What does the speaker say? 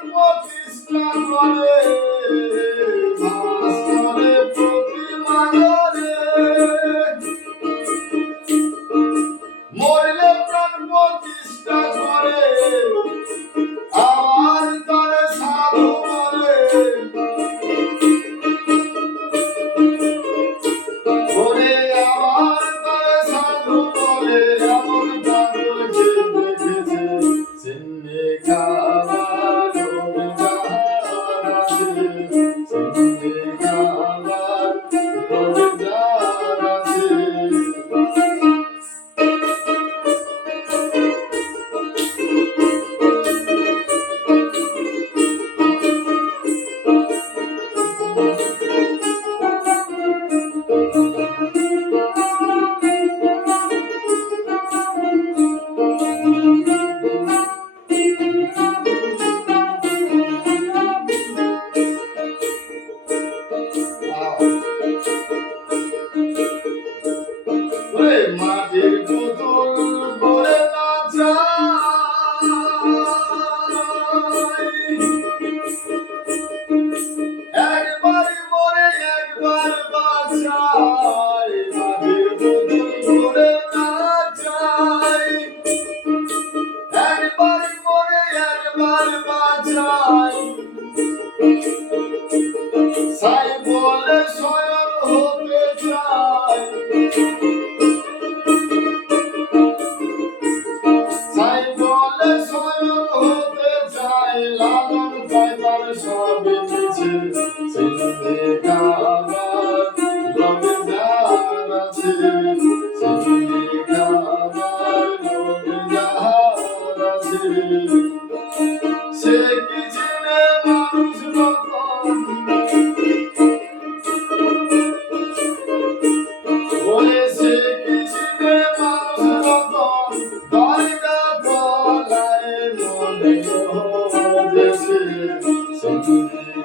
মরলে প্রাণ প্রতিষ্ঠা করে